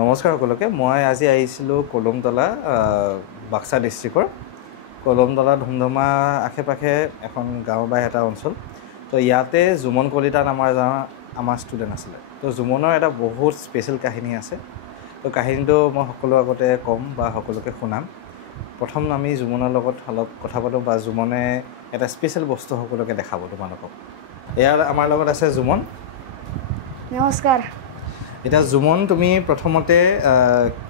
নমস্কাৰ সকলোকে মই আজি আহিছিলোঁ কলমতলা বাক্সা ডিষ্ট্ৰিক্টৰ কলমতলা ধুমধুমা আশে-পাশে এখন গাঁও বা এটা অঞ্চল তো ইয়াতে জুমন কলিতা নামৰ আমাৰ ষ্টুডেণ্ট আছিলে তো জুমনৰ এটা বহুত স্পেচিয়েল কাহিনী আছে তো কাহিনীটো মই সকলো আগতে ক'ম বা সকলোকে শুনাম প্ৰথম আমি জুমনৰ লগত অলপ কথা পাতোঁ বা জুমনে এটা স্পেচিয়েল বস্তু সকলোকে দেখাব তোমালোকক এয়া আমাৰ লগত আছে জুমন নমস্কাৰ এতিয়া জুমন তুমি প্ৰথমতে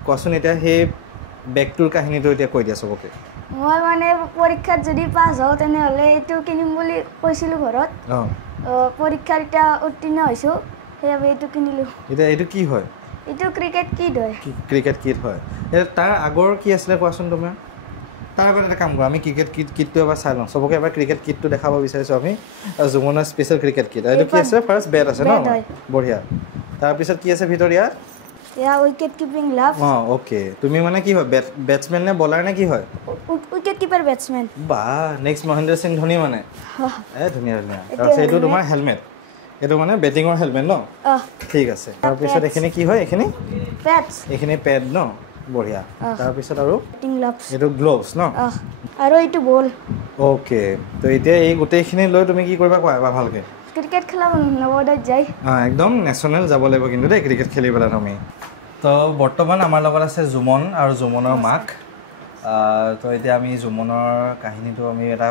কোৱাচোন এতিয়া সেই বেগটোৰ কাহিনীটো এতিয়া কৈ দিয়া চবকে মই মানে পৰীক্ষাত যদি পাছ হওঁ তেনেহ'লে এইটো কিনিম বুলি কৈছিলোঁ ঘৰত পৰীক্ষাত এতিয়া উত্তীৰ্ণ হৈছোঁ সেইবাবে এইটো কিনিলোঁ এতিয়া এইটো কি হয় এইটো ক্ৰিকেট কিট হয় ক্ৰিকেট কিট হয় তাৰ আগৰ কি আছিলে কোৱাচোন তোমাৰ তাৰ আগত এটা কাম কৰোঁ আমি ক্ৰিকেট কিটটো এবাৰ চাই লওঁ চবকে এবাৰ ক্ৰিকেট কিটটো দেখাব বিচাৰিছোঁ আমি জুমনৰ স্পেচিয়েল ক্ৰিকেট কিট এইটো কি আছে ফাৰ্ষ্ট বেট আছে ন বঢ়িয়া তাৰপিছত কি আছে ভিতৰত ইয়াৰ উইকেট কিপিং গ্লাভ অ'কে তুমি মানে কি হয় বেটছমেন নে বলাৰ নে কি হয় উইকেট কিপাৰ বেটছমেন বা নেক্সট মহেন্দ্ৰ সিং ধোনী মানে ধুনীয়া তাৰপিছত এইটো তোমাৰ হেলমেট এইটো মানে বেটিঙৰ হেলমেট ন ঠিক আছে তাৰপিছত এইখিনি কি হয় এইখিনি পেড ন বঢ়িয়া তাৰপিছত আৰু এইটো গ্ল'ভছ ন আৰু এইটো বল অ'কে তো এতিয়া এই গোটেইখিনি লৈ তুমি কি কৰিবা কোৱা এবাৰ ভালকৈ ক্ৰিকেট খেলা নৱোদয়ত যাই একদম নেশ্যনেল যাব লাগিব কিন্তু দেই ক্ৰিকেট খেলি পেলাই তুমি তো বৰ্তমান আমাৰ লগত আছে জুমন আৰু জুমনৰ মাক তো এতিয়া আমি জুমনৰ কাহিনীটো আমি এটা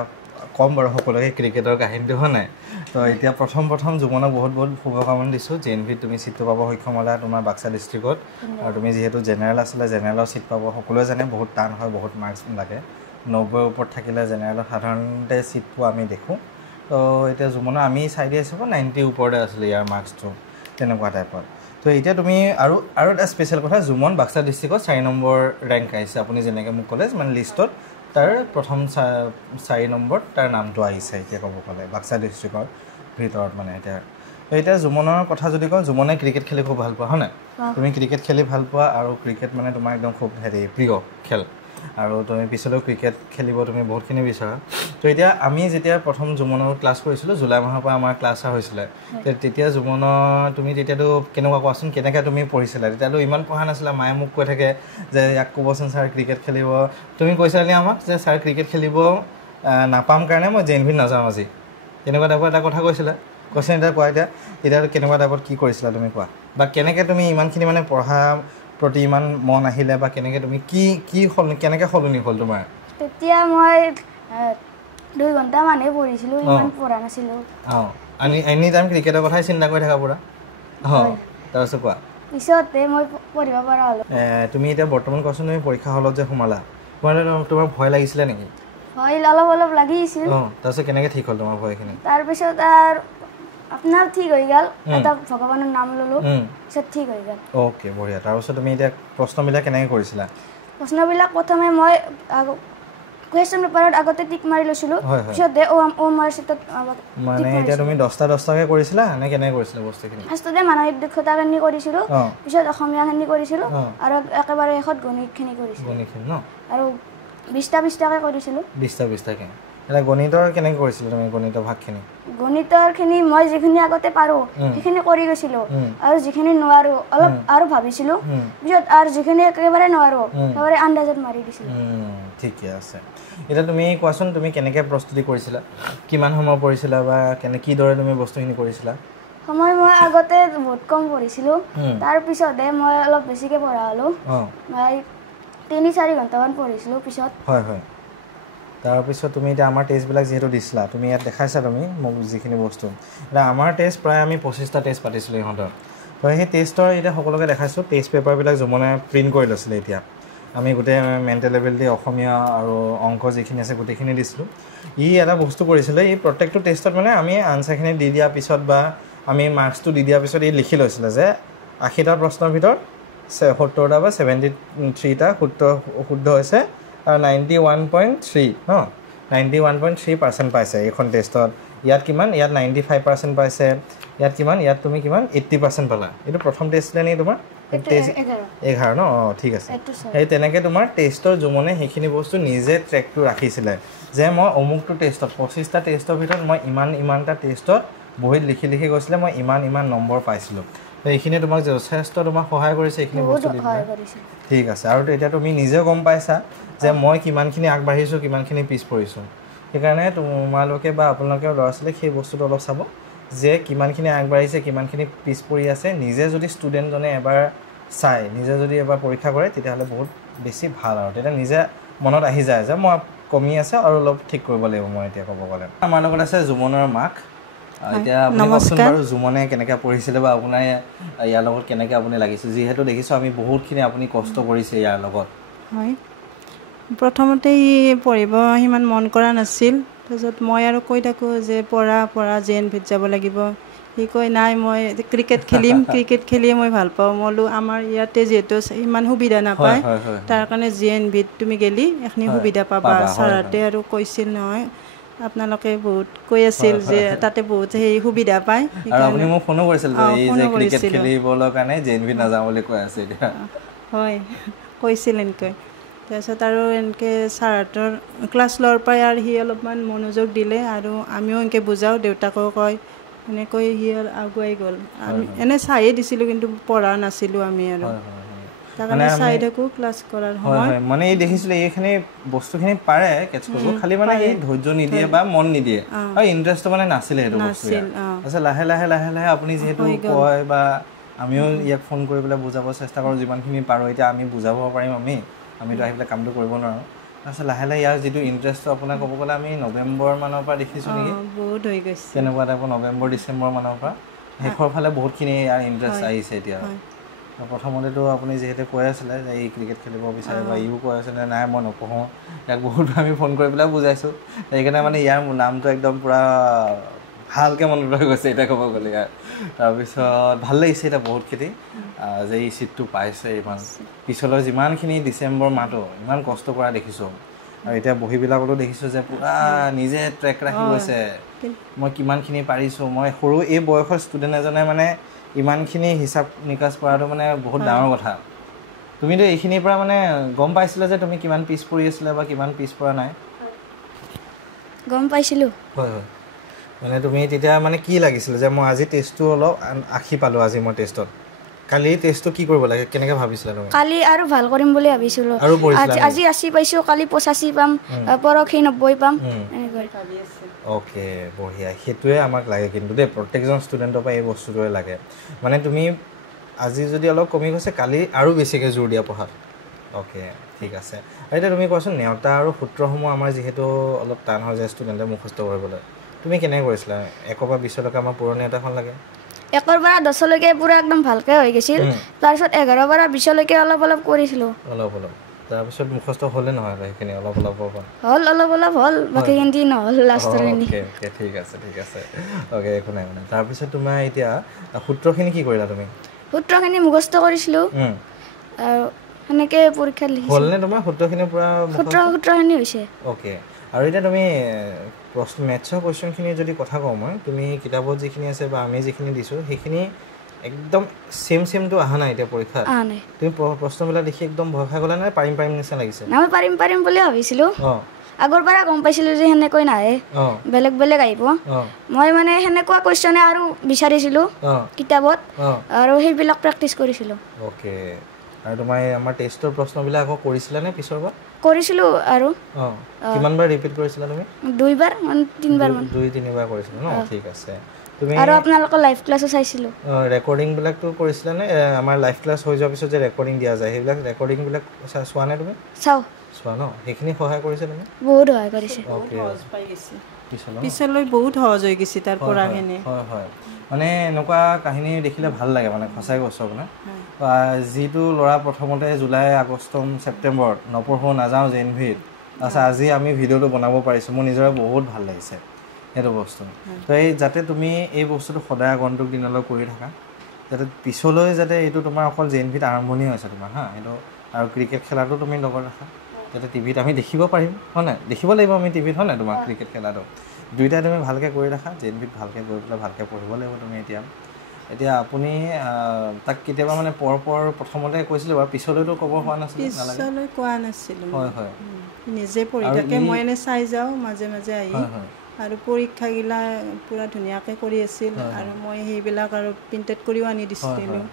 কম বাৰু সকলোকে ক্ৰিকেটৰ কাহিনীটো হয় নাই তো এতিয়া প্ৰথম জুমনক বহুত শুভকামনা দিছোঁ JNVত তুমি ছিটটো পাব সক্ষম হ'লা তোমাৰ বাক্সা ডিষ্ট্ৰিক্টত আৰু তুমি যিহেতু জেনেৰেল আছিলে জেনেৰেলৰ ছিট পাব সকলোৱে জানে বহুত টান হয় বহুত মাৰ্কছ লাগে 90ৰ ওপৰত থাকিলে জেনেৰেলত সাধাৰণতে ছিট পোৱা আমি দেখোঁ তো এতিয়া জুমনৰ আমি চাই দি আছোঁ 90 ওপৰতে আছিলে ইয়াৰ মাৰ্কছটো তেনেকুৱা টাইপৰ তো এতিয়া তুমি আৰু এটা স্পেচিয়েল কথা জুমন বাক্সা ডিষ্ট্ৰিক্টত 4 নম্বৰ ৰেংক আহিছে আপুনি যেনেকৈ মোক ক'লে মানে লিষ্টত তাৰ প্ৰথম 4 নম্বৰত তাৰ নামটো আহিছে এতিয়া ক'ব গ'লে বাক্সা ডিষ্ট্ৰিক্টৰ ভিতৰত মানে এতিয়া জুমনৰ কথা যদি কওঁ জুমনে ক্ৰিকেট খেলি খুব ভাল পোৱা হয় নাই তুমি ক্ৰিকেট খেলি ভাল পোৱা আৰু ক্ৰিকেট মানে তোমাৰ একদম খুব প্ৰিয় খেল আৰু তুমি পিছলৈও ক্ৰিকেট খেলিব তুমি বহুতখিনি বিচাৰা তো এতিয়া আমি যেতিয়া প্ৰথম জুমনৰ ক্লাছ কৰিছিলোঁ জুলাই মাহৰ পৰা আমাৰ ক্লাছ হৈছিলে তেতিয়া জুমনৰ তুমি তেতিয়াতো কেনেকুৱা কোৱাচোন কেনেকৈ তুমি পঢ়িছিলা তেতিয়াতো ইমান পঢ়া নাছিলা মায়ে মোক কৈ থাকে যে ইয়াক ক'বচোন ছাৰ ক্ৰিকেট খেলিব তুমি কৈছিলা আমাক যে ছাৰ ক্ৰিকেট খেলিব নাপাম কাৰণে মই JNVত নাযাওঁ আজি তেনেকুৱা টাইপৰ এটা কথা কৈছিলা কোৱাচোন এতিয়া কোৱা এতিয়া কেনেকুৱা টাইপত কি কৰিছিলা তুমি কোৱা বা কেনেকৈ তুমি ইমানখিনি মানে পঢ়া প্ৰতি ইমান মন আহিলে বা কেনেকৈ তুমি কেনেকৈ সলনি হ'ল তোমাৰ তেতিয়া মই 2 ঘণ্টামানহে পঢ়িছিলোঁ ইমান পঢ়া নাছিলোঁ এনি টাইম ক্ৰিকেটৰ কথাই চিন্তা কৰি থাকা পুৰা তাৰপিছত কোৱা পিছতে মই পঢ়িব পৰা হ'লোঁ তুমি এতিয়া বৰ্তমান কোৱাচোন তুমি পৰীক্ষা হলত যে সোমালা তোমাৰ ভয় লাগিছিলে নেকি ভয় অলপ লাগিছিল তাৰপিছত কেনেকৈ ঠিক হ'ল তোমাৰ ভয়খিনি তাৰপিছত আৰু আপোনাৰ ঠিক হৈ গ'ল এটা ভগৱানৰ নাম ল'লোঁ পিছত ঠিক হৈ গ'ল অ'কে বঢ়িয়া তাৰপিছত তুমি এতিয়া প্ৰশ্নবিলাক কেনেকৈ কৰিছিলা প্ৰশ্নবিলাক প্ৰথমে মই কুৱেশ্যন পেপাৰত আগতে টিক মাৰি লৈছিলোঁ পিছতে মাৰ চিটত মানে এতিয়া তুমি 10টাকৈ কৰিছিলা নে কেনেকৈ কৰিছিলা বস্তুখিনি ফাৰ্ষ্টতে মানসিক দক্ষতাখিনি কৰিছিলোঁ পিছত অসমীয়াখিনি কৰিছিলোঁ আৰু একেবাৰে শেষত গণিতখিনি কৰিছিলোঁ ন আৰু 20টাকৈ কৰিছিলোঁ 20টাকৈ এতিয়া গণিতৰ কেনেকৈ কৰিছিলা তুমি গণিতৰ ভাগখিনি গণিতৰখিনি মই যিখিনি আগতে পাৰোঁ সেইখিনি কৰি গৈছিলোঁ আৰু যিখিনি নোৱাৰোঁ অলপ আৰু ভাবিছিলোঁ পিছত আৰু যিখিনি একেবাৰে নোৱাৰোঁ একেবাৰে আন্দাজত মাৰি দিছিলোঁ ঠিকে আছে এতিয়া তুমি কোৱাচোন তুমি কেনেকৈ প্ৰস্তুতি কৰিছিলা কিমান সময় পঢ়িছিলা বা কিদৰে তুমি বস্তুখিনি কৰিছিলা সময় মই আগতে বহুত কম পঢ়িছিলোঁ তাৰপিছতহে মই অলপ বেছিকৈ পঢ়া হ'লোঁ মই 3-4 ঘণ্টামান পঢ়িছিলোঁ পিছত হয় তাৰপিছত তুমি এতিয়া আমাৰ টেষ্টবিলাক যিহেতু দিছিলা তুমি ইয়াত দেখাইছা তুমি মোক যিখিনি বস্তু এতিয়া আমাৰ টেষ্ট প্ৰায় আমি 25টা টেষ্ট পাতিছিলোঁ ইহঁতৰ তো সেই টেষ্টৰ এতিয়া সকলোকে দেখাইছোঁ টেষ্ট পেপাৰবিলাক জুমনে প্ৰিণ্ট কৰি লৈছিলে এতিয়া আমি গোটেই মেণ্টেল লেভেল অসমীয়া আৰু অংক যিখিনি আছে গোটেইখিনি দিছিলোঁ এটা বস্তু কৰিছিলে প্ৰত্যেকটো টেষ্টত মানে আমি আনচাৰখিনি দি দিয়াৰ পিছত বা আমি মাৰ্কছটো দি দিয়াৰ পিছত লিখি লৈছিলে যে 80টা প্ৰশ্নৰ ভিতৰত 70টা বা 73টা শুদ্ধ হৈছে আৰু 91.3 91.3% পাইছে এইখন টেষ্টত ইয়াত কিমান ইয়াত 95% পাইছে ইয়াত কিমান ইয়াত তুমি কিমান 80% পালা এইটো প্ৰথম টেষ্ট নে নেকি তোমাৰ 11 ন ঠিক আছে সেই তেনেকৈ তোমাৰ টেষ্টৰ জুমনে সেইখিনি বস্তু নিজে ট্ৰেকটো ৰাখিছিলে যে মই অমুকটো টেষ্টত 25টা টেষ্টৰ ভিতৰত মই ইমানটা টেষ্টত বহীত লিখি গৈছিলে মই ইমান নম্বৰ পাইছিলোঁ তো এইখিনি তোমাক যথেষ্ট তোমাক সহায় কৰিছে এইখিনি বহুত বস্তু দি সহায় কৰিছে ঠিক আছে আৰু এতিয়া তুমি নিজেও গম পাইছা যে মই কিমানখিনি আগবাঢ়িছোঁ কিমানখিনি পিছ পৰিছোঁ সেইকাৰণে তোমালোকে বা আপোনালোকে ল'ৰা ছোৱালীক সেই বস্তুটো অলপ চাব যে কিমানখিনি আগবাঢ়িছে কিমানখিনি পিছ পৰি আছে নিজে যদি ষ্টুডেণ্টজনে এবাৰ চাই নিজে যদি এবাৰ পৰীক্ষা কৰে তেতিয়াহ'লে বহুত বেছি ভাল আৰু তেতিয়া নিজে মনত আহি যায় যে মই কমি আছে আৰু অলপ ঠিক কৰিব লাগিব মই এতিয়া ক'ব গ'লে আমাৰ লগত আছে জুমনৰ মাক এতিয়া আপুনি কওকচোন বাৰু জুমনে কেনেকৈ পঢ়িছিলে বা আপোনাৰ ইয়াৰ লগত কেনেকৈ আপুনি লাগিছে যিহেতু দেখিছোঁ আমি বহুতখিনি আপুনি কষ্ট কৰিছে ইয়াৰ লগত হয় প্ৰথমতে পঢ়িব সিমান মন কৰা নাছিল তাৰপিছত মই আৰু কৈ থাকোঁ যে পঢ়া JNVত যাব লাগিব সি কয় নাই মই ক্ৰিকেট খেলিম ক্ৰিকেট খেলিয়ে মই ভাল পাওঁ মই বোলো আমাৰ ইয়াতে যিহেতু ইমান সুবিধা নাপায় তাৰ কাৰণে JNVত তুমি গেলি এইখিনি সুবিধা পাবা ছাৰহঁতে আৰু কৈছিল নহয় আপোনালোকে বহুত কৈ আছিল যে তাতে বহুত সেই সুবিধা পায় আৰু আপুনি মোক ফোনো কৰিছিল যে এই যে ক্ৰিকেট খেলিবলৈ কাৰণে JNVত নাযাওঁ বুলি কৈ আছে এতিয়া হয় কৈছিল এনেকৈ তাৰপিছত আৰু এনেকৈ ছাৰহঁতৰ ক্লাছ লোৱাৰ পৰাই আৰু সি অলপমান মনোযোগ দিলে আৰু আমিও এনেকৈ বুজাওঁ দেউতাকেও কয় এনেকৈ সি আগুৱাই গ'ল আমি এনে চায়ে দিছিলোঁ কিন্তু পঢ়া নাছিলোঁ আমি আৰু তাৰ কাৰণে চাই থাকোঁ ক্লাছ কৰাৰ সময় মানে এই দেখিছিলোঁ এইখিনি বস্তুখিনি পাৰে কেটচ কৰিব খালি মানে এই ধৈৰ্য নিদিয়ে বা মন নিদিয়ে আৰু ইণ্টাৰেষ্টটো মানে নাছিলে সেইটো বস্তু তাৰপিছত লাহে লাহে লাহে লাহে আপুনি যিহেতু কয় বা আমিও ইয়াক ফোন কৰি পেলাই বুজাব চেষ্টা কৰোঁ যিমানখিনি পাৰোঁ এতিয়া আমি বুজাব পাৰিম আমিতো আহি পেলাই কামটো কৰিব নোৱাৰোঁ তাৰপিছত লাহে লাহে ইয়াৰ যিটো ইণ্টাৰেষ্টটো আপোনাৰ ক'ব গ'লে আমি নৱেম্বৰ মানৰ পৰা দেখিছোঁ নেকি বহুত হৈ গৈছে তেনেকুৱা টাইপৰ নৱেম্বৰ ডিচেম্বৰ মানৰ পৰা শেষৰ ফালে বহুতখিনি ইয়াৰ ইণ্টাৰেষ্ট আহিছে এতিয়া প্ৰথমতেতো আপুনি যিহেতু কৈ আছিলে যে এই ক্ৰিকেট খেলিব বিচাৰে বা ইও কৈ আছিলে নাই মই নপঢ়োঁ ইয়াক বহুত আমি ফোন কৰি পেলাই বুজাইছোঁ সেইকাৰণে মানে ইয়াৰ নামটো একদম পূৰা ভালকৈ মনত ৰৈ গৈছে এতিয়া ক'ব গ'লে ইয়াৰ তাৰপিছত ভাল লাগিছে এতিয়া বহুতখিনি যে এই ছিটটো পাইছে ইমান পিছলৈ যিমানখিনি ডিচেম্বৰ মাহটো ইমান কষ্ট কৰা দেখিছোঁ আৰু এতিয়া বহীবিলাকতো দেখিছোঁ যে পূৰা নিজে ট্ৰেক ৰাখি গৈছে মই কিমানখিনি পাৰিছোঁ মই সৰু এই বয়সৰ ষ্টুডেণ্ট এজনে মানে ইমানখিনি হিচাপ নিকাচ কৰাটো মানে বহুত ডাঙৰ কথা তুমিতো এইখিনিৰ পৰা মানে গম পাইছিলা যে তুমি কিমান পিছ পৰি আছিলা বা কিমান পিছ পৰা নাই গম পাইছিলোঁ হয় হয় মানে তুমি তেতিয়া মানে কি লাগিছিল যে মই আজি টেষ্টটো অলপ আশী পালোঁ আজি মই টেষ্টত কালি টেষ্টটো কি কৰিব লাগে কেনেকৈ ভাবিছিলা তুমি কালি আৰু ভাল কৰিম বুলি ভাবিছিলোঁ আজি 80 পাইছোঁ কালি 85 পাম পৰহি 90 পাম এনেকৈ ভাবি আছে অ'কে বঢ়িয়া সেইটোৱে আমাক লাগে কিন্তু দেই প্ৰত্যেকজন ষ্টুডেণ্টৰ পৰা এই বস্তুটোৱে লাগে মানে তুমি আজি যদি অলপ কমি গৈছে কালি আৰু বেছিকৈ জোৰ দিয়া পঢ়াত অ'কে ঠিক আছে আৰু এতিয়া তুমি কোৱাচোন নেওতা আৰু সূত্ৰসমূহ আমাৰ যিহেতু অলপ টান হৈ যায় ষ্টুডেণ্টে মুখস্থ কৰিবলৈ তুমি কেনেকৈ কৰিছিলা 1 পৰা 20লৈকে আমাৰ পুৰণি এটাখন লাগে 1 পৰা 10লৈকে পুৰা একদম ভালকৈ হৈ গৈছিল তাৰপিছত 11 পৰা 20লৈকে অলপ অলপ কৰিছিলোঁ অলপ তাৰপিছত মুখস্থ হ'লে নহয় সেইখিনি অলপ হ'ল বাকীখিনি নহ'ল লাষ্টলৈকে অ'কে ঠিক আছে অ'কে একো নাই মানে তাৰপিছত তোমাৰ এতিয়া সূত্ৰখিনি কি কৰিলা তুমি সূত্ৰখিনি মুখস্থ কৰিছিলোঁ আৰু সেনেকৈ পৰীক্ষাত লিখিছিলোঁ হ'লনে তোমাৰ সূত্ৰখিনি পূৰা সূত্ৰখিনি হৈছে অ'কে আৰু এতিয়া তুমি মেথছৰ কুৱেশ্যনখিনি যদি কথা কওঁ মই তুমি কিতাপত যিখিনি আছে বা আমি যিখিনি দিছোঁ সেইখিনি একদম চেমটো অহা নাই এতিয়া পৰীক্ষাত তুমি প্ৰশ্নবিলাক দেখি একদম ভয় খাই গ'লা নে পাৰিম নিচিনা লাগিছে মই পাৰিম বুলি ভাবিছিলোঁ আগৰ পৰা গম পাইছিলোঁ যে সেনেকৈ নাহে বেলেগ আহিব মই মানে সেনেকুৱা কুৱেশ্যনে আৰু বিচাৰিছিলোঁ কিতাপত আৰু সেইবিলাক প্ৰেক্টিচ কৰিছিলোঁ অ'কে আৰু তোমাৰ আমাৰ টেষ্টৰ প্ৰশ্নবিলাক আকৌ কৰিছিলা নে পিছৰ পৰা কৰিছিলোঁ আৰু কিমানবাৰ ৰিপিট কৰিছিলা তুমি 2 মান 3 বাৰ মান 2-3 বাৰ কৰিছিলা ন ঠিক আছে তুমি আৰু আপোনালোকৰ লাইভ ক্লাছো চাইছিলোঁ ৰেকৰ্ডিংবিলাকতো কৰিছিলা নে আমাৰ লাইভ ক্লাছ হৈ যোৱাৰ পিছত যে ৰেকৰ্ডিং দিয়া যায় সেইবিলাক ৰেকৰ্ডিংবিলাক চোৱা নাই তুমি চোৱা ন সেইখিনি সহায় কৰিছে তুমি বহুত সহায় কৰিছে পিছলৈ বহুত সহজ হৈ গৈছে তাৰ পঢ়াখিনি হয় মানে এনেকুৱা কাহিনী দেখিলে ভাল লাগে মানে সঁচাই কৈছোঁ আপোনাৰ যিটো ল'ৰা প্ৰথমতে জুলাই আগষ্ট ছেপ্টেম্বৰত নপঢ়োঁ নাযাওঁ JNVত তাৰপিছত আজি আমি ভিডিঅ'টো বনাব পাৰিছোঁ মোৰ নিজৰে বহুত ভাল লাগিছে সেইটো বস্তু তো এই যাতে তুমি এই বস্তুটো সদায় আগন্তুক দিনলৈ কৰি থাকা যাতে পিছলৈ যাতে এইটো তোমাৰ অকল JNVত আৰম্ভণি হৈছে তোমাৰ সেইটো আৰু ক্ৰিকেট খেলাটো তুমি লগত ৰাখা যাতে টিভিত আমি দেখিব পাৰিম হয় নাই দেখিব লাগিব আমি টিভিত হয় নাই তোমাৰ ক্ৰিকেট খেলাটো দুইটাই তুমি ভালকৈ কৰি ৰাখা JNVত ভালকৈ গৈ পেলাই ভালকৈ পঢ়িব লাগিব তুমি এতিয়া আপুনি তাক কেতিয়াবা মানে প্ৰথমতে কৈছিলোঁ বাৰু পিছলৈতো ক'ব হোৱা নাছিল পিছলৈ কোৱা নাছিলোঁ হয় নিজে পঢ়ি থাকে মই এনে চাই যাওঁ মাজে আহি আৰু পৰীক্ষাগিলা পূৰা ধুনীয়াকৈ কৰি আছিল আৰু মই সেইবিলাক আৰু প্ৰিণ্টেড কৰিও আনি দিছিলোঁ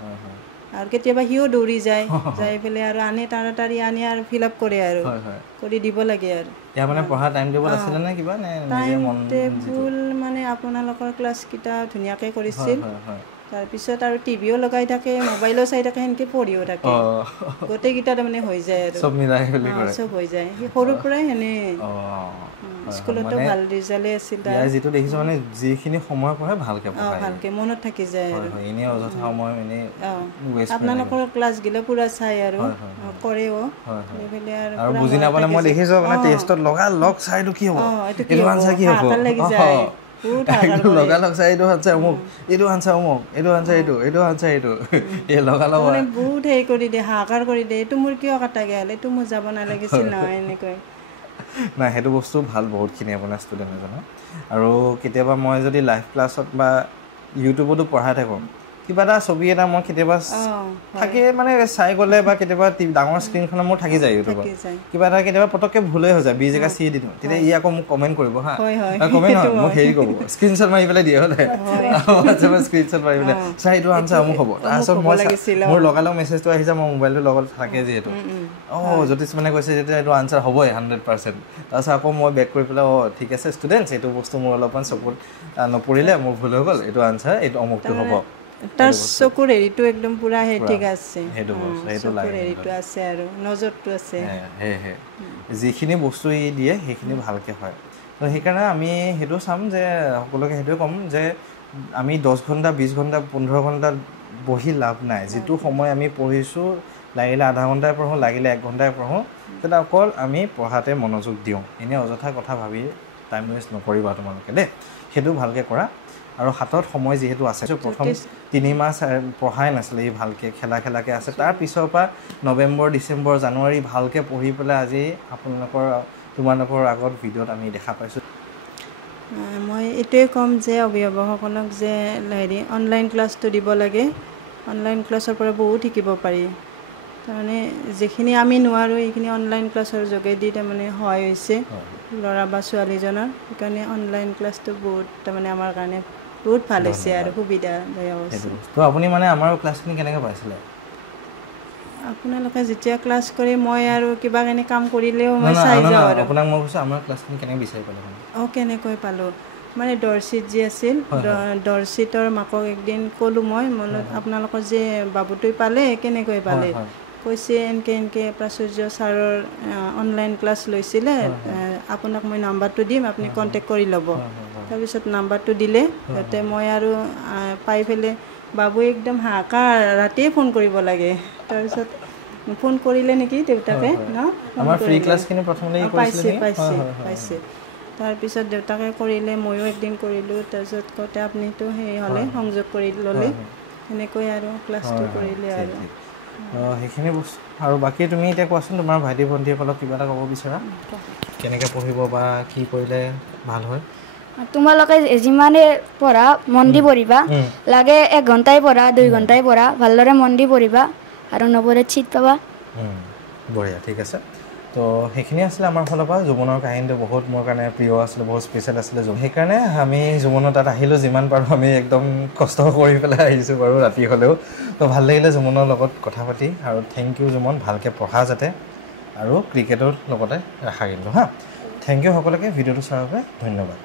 আৰু কেতিয়াবা সিও দৌৰি যায় যাই পেলাই আৰু আনি তাড়াতাড়ি আনি আৰু ফিল আপ কৰে আৰু কৰি দিব লাগে আৰু ইয়াৰ মানে পঢ়া টাইম টেবুল আছিলে নে কিবা নে নিজে মন টেবুল মানে আপোনালোকৰ ক্লাছকেইটা ধুনীয়াকৈ কৰিছিল তাৰপিছত আৰু টিভিও লগাই থাকে মোবাইলো চাই থাকে সেনেকৈ পঢ়িও থাকে গোটেইকেইটা তাৰমানে হৈ যায় আৰু চব মিলাই বুলি কৰে চব হৈ যায় সি সৰুৰ পৰাই সেনে স্কুলতো ভাল ৰিজাল্টে আছিল তাৰ ইয়াৰ যিটো দেখিছোঁ মানে যিখিনি সময় পঢ়ে ভালকৈ পঢ়ায় ভালকৈ মনত থাকি যায় আৰু এনেই অযথা সময় এনেই আপোনালোকৰ ক্লাছগিলা পূৰা চাই আৰু কৰেও আৰু বুজি নাপালে মই দেখিছোঁ মানে টেষ্টত লগালগ চাইটো কি হ'ব এইটো আনচাৰ কি হ'ব লাগি যায় লগালগ চাই এইটো আনচাৰ অমুক এইটো আনচাৰ অমুক এইটো আনচাৰ এইটো এইটো আনচাৰ এইটো এই লগালগ বহুত হেৰি কৰি দিয়ে হাহাকাৰ কৰি দিয়ে এইটো মোৰ কিয় কাটা গ'ল এইটো মোৰ যাব নালাগিছিল নহয় এনেকৈ নাই সেইটো বস্তু ভাল বহুতখিনি আপোনাৰ ষ্টুডেণ্ট এজনৰ আৰু কেতিয়াবা মই যদি লাইভ ক্লাছত বা ইউটিউবতো পঢ়াই থাকোঁ কিবা এটা ছবি এটা মই কেতিয়াবা থাকে মানে চাই গ'লে বা কেতিয়াবা ডাঙৰ স্ক্ৰীণখনত মোৰ থাকি যায় ইউটিউবত কিবা এটা কেতিয়াবা পটককৈ ভুলেই হৈ যায় বি জেগা চি দি দিওঁ তেতিয়া ই আকৌ মোক কমেণ্ট কৰিব হা কমেণ্ট নহয় মোক হেৰি ক'ব স্ক্ৰীণশ্বট মাৰি পেলাই দিয়ে হ'লে স্ক্ৰীণশ্বট মাৰি পেলাই চাই এইটো আনচাৰ মোক হ'ব তাৰপিছত মই মোৰ লগালগ মেছেজটো আহি যায় মই মোবাইলটো লগত থাকে যিহেতু জ্যোতিষ মানে কৈছে যেতিয়া এইটো আনচাৰ হ'বই 100%। তাৰপিছত আকৌ মই বেক কৰি পেলাই ঠিক আছে ষ্টুডেণ্টছ এইটো বস্তু মোৰ অলপমান চকুত নপৰিলে মোৰ ভুল হৈ গ'ল এইটো আনচাৰ এইটো অমুকটো হ'ব তাৰ চকুৰ হেৰিটো একদম পুৰা ঠিক আছে সেইটো হেৰিটো আছে আৰু নজৰটো আছে যিখিনি বস্তু ই দিয়ে সেইখিনি ভালকৈ হয় তো সেইকাৰণে আমি সেইটো চাম যে সকলোকে সেইটোৱে ক'ম যে আমি 10 ঘণ্টা 20 ঘণ্টা 15 ঘণ্টা বহি লাভ নাই যিটো সময় আমি পঢ়িছোঁ লাগিলে আধা ঘণ্টাই পঢ়োঁ লাগিলে 1 ঘণ্টাই পঢ়োঁ তেতিয়া অকল আমি পঢ়াতে মনোযোগ দিওঁ এনেই অযথা কথা ভাবি টাইম ৱেষ্ট নকৰিবা তোমালোকে দেই সেইটো ভালকৈ কৰা আৰু হাতত সময় যিহেতু আছে প্ৰথম 3 মাহ পঢ়াই নাছিলে ই ভালকৈ খেলাকৈ আছে তাৰ পিছৰ পৰা নৱেম্বৰ ডিচেম্বৰ জানুৱাৰী ভালকৈ পঢ়ি পেলাই আজি তোমালোকৰ আগত ভিডিঅ'ত আমি দেখা পাইছোঁ মই এইটোৱে ক'ম যে অভিভাৱকসকলক যে হেৰি অনলাইন ক্লাছটো দিব লাগে অনলাইন ক্লাছৰ পৰা বহুত শিকিব পাৰি তাৰমানে যিখিনি আমি নোৱাৰোঁ এইখিনি অনলাইন ক্লাছৰ যোগেদি তাৰমানে সহায় হৈছে ল'ৰা বা ছোৱালীজনৰ সেইকাৰণে অনলাইন ক্লাছটো বহুত তাৰমানে আমাৰ কাৰণে বহুত ভাল হৈছে আৰু সুবিধা হৈছে তো আপুনি মানে আমাৰ ক্লাছখিনি কেনেকৈ পাইছিলে আপোনালোকে যেতিয়া ক্লাছ কৰি মই আৰু কিবা কেনে কাম কৰিলেও মই চাই যাওঁ আৰু আপোনাক মই কৈছোঁ আমাৰ ক্লাছখিনি কেনেকৈ বিচাৰি পালে কেনেকৈ পালোঁ মানে দৰ্শিত যি আছিল দৰ্শিতৰ মাকক একদিন ক'লোঁ মই আপোনালোকৰ যে বাবুটোৱে পালে কেনেকৈ পালে কৈছে এনেকৈ প্ৰাচুৰ্য ছাৰৰ অনলাইন ক্লাছ লৈছিলে আপোনাক মই নাম্বাৰটো দিম আপুনি কণ্টেক্ট কৰি ল'ব তাৰপিছত নাম্বাৰটো দিলে যাতে মই আৰু পাই পেলাই বাবু একদম হাহাকাৰ ৰাতিয়ে ফোন কৰিব লাগে তাৰপিছত ফোন কৰিলে নেকি দেউতাকে পাইছে তাৰপিছত দেউতাকে কৰিলে ময়ো একদিন কৰিলোঁ তাৰপিছত কওঁতে আপুনিতো সেই হ'লে সংযোগ কৰি ল'লে সেনেকৈ আৰু ক্লাছটো কৰিলে আৰু সেইখিনি বস্তু আৰু বাকী তুমি এতিয়া কোৱাচোন তোমাৰ ভাইটি ভণ্টিসকলক কিবা এটা ক'ব বিচৰা কেনেকৈ পঢ়িব বা কি কৰিলে ভাল হয় তোমালোকে যিমানে পঢ়া মন দি পঢ়িবা লাগে 1 ঘণ্টাই পঢ়া 2 ঘণ্টাই পঢ়া ভালদৰে মন দি পঢ়িবা আৰু নপঢ়ে চিট পাবা বঢ়িয়া ঠিক আছে তো সেইখিনি আছিলে আমাৰ ফালৰ পৰা জুমনৰ কাহিনীটো বহুত মোৰ কাৰণে প্ৰিয় আছিলে বহুত স্পেচিয়েল আছিলে সেইকাৰণে আমি জুমনৰ তাত আহিলোঁ যিমান পাৰোঁ আমি একদম কষ্ট কৰি পেলাই আহিছোঁ বাৰু ৰাতি হ'লেও তো ভাল লাগিলে জুমনৰ লগত কথা পাতি আৰু থেংক ইউ জুমন ভালকৈ পঢ়া যাতে আৰু ক্ৰিকেটৰ লগতে ৰাখা কিন্তু হা থেংক ইউ সকলোকে ভিডিঅ'টো চোৱাৰ বাবে ধন্যবাদ